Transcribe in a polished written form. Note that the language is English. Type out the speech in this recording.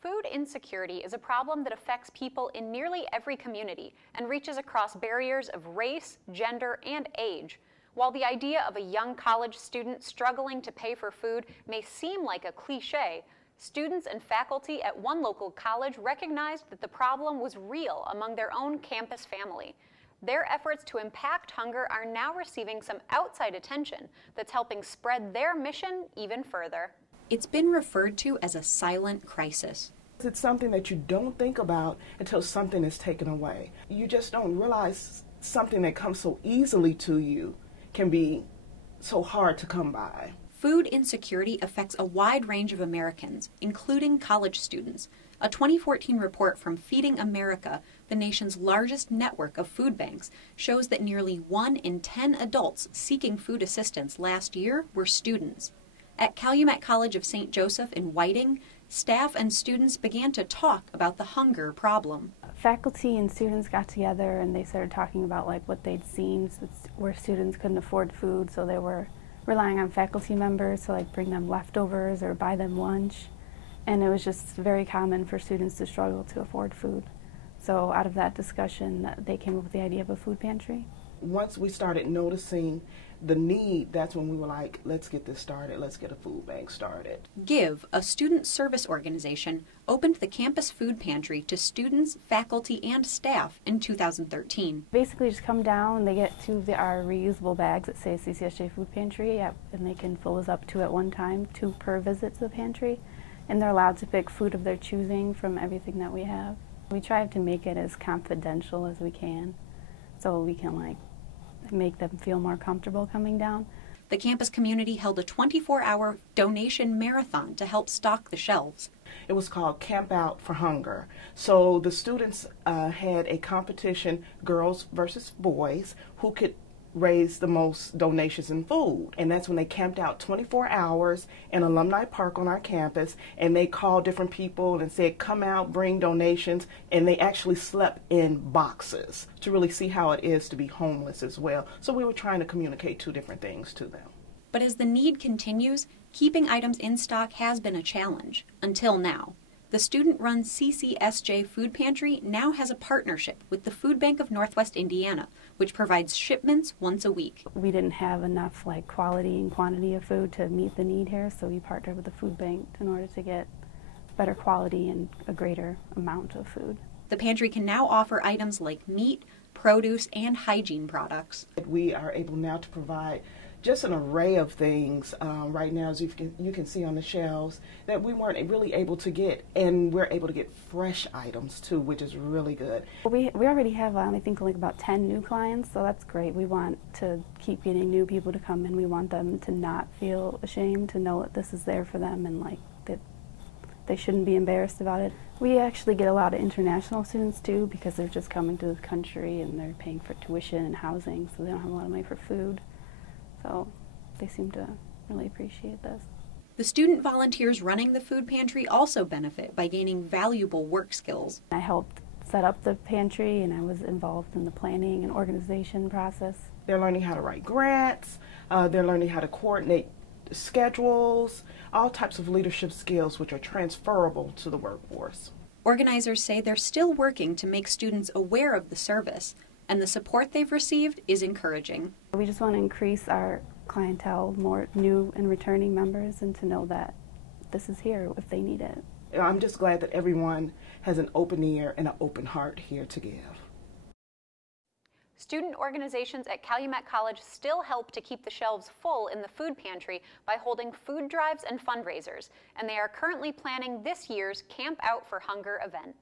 Food insecurity is a problem that affects people in nearly every community and reaches across barriers of race, gender, and age. While the idea of a young college student struggling to pay for food may seem like a cliche, students and faculty at one local college recognized that the problem was real among their own campus family. Their efforts to impact hunger are now receiving some outside attention that's helping spread their mission even further. It's been referred to as a silent crisis. It's something that you don't think about until something is taken away. You just don't realize something that comes so easily to you can be so hard to come by. Food insecurity affects a wide range of Americans, including college students. A 2014 report from Feeding America, the nation's largest network of food banks, shows that nearly 1 in 10 adults seeking food assistance last year were students. At Calumet College of St. Joseph in Whiting, staff and students began to talk about the hunger problem. Faculty and students got together and they started talking about what they'd seen where students couldn't afford food, so they were relying on faculty members to bring them leftovers or buy them lunch. And it was just very common for students to struggle to afford food. So out of that discussion, they came up with the idea of a food pantry. Once we started noticing the need, that's when we were like, let's get this started, let's get a food bank started. GIVE, a student service organization, opened the campus food pantry to students, faculty, and staff in 2013. Basically just come down, they get our reusable bags that say CCSJ Food Pantry, and they can fill those up 2 at one time, 2 per visit to the pantry, and they're allowed to pick food of their choosing from everything that we have. We try to make it as confidential as we can, so we can make them feel more comfortable coming down. The campus community held a 24-hour donation marathon to help stock the shelves. It was called Camp Out for Hunger. So the students had a competition, girls versus boys, who could raise the most donations in food. And that's when they camped out 24 hours in Alumni Park on our campus, and they called different people and said, come out, bring donations, and they actually slept in boxes to really see how it is to be homeless as well. So we were trying to communicate 2 different things to them. But as the need continues, keeping items in stock has been a challenge, until now. The student-run CCSJ Food Pantry now has a partnership with the Food Bank of Northwest Indiana, which provides shipments once a week. We didn't have enough quality and quantity of food to meet the need here, so we partnered with the food bank in order to get better quality and a greater amount of food. The pantry can now offer items like meat, produce, and hygiene products. We are able now to provide just an array of things right now, as you can see on the shelves, that we weren't really able to get, and we're able to get fresh items too, which is really good. We already have, I think, about 10 new clients, so that's great. We want to keep getting new people to come in. We want them to not feel ashamed, to know that this is there for them and that they shouldn't be embarrassed about it. We actually get a lot of international students too, because they're just coming to the country and they're paying for tuition and housing, so they don't have a lot of money for food. So they seem to really appreciate this. The student volunteers running the food pantry also benefit by gaining valuable work skills. I helped set up the pantry, and I was involved in the planning and organization process. They're learning how to write grants, they're learning how to coordinate schedules, all types of leadership skills which are transferable to the workforce. Organizers say they're still working to make students aware of the service, and the support they've received is encouraging. We just want to increase our clientele, more new and returning members, and to know that this is here if they need it. I'm just glad that everyone has an open ear and an open heart here to give. Student organizations at Calumet College still help to keep the shelves full in the food pantry by holding food drives and fundraisers, and they are currently planning this year's Camp Out for Hunger event.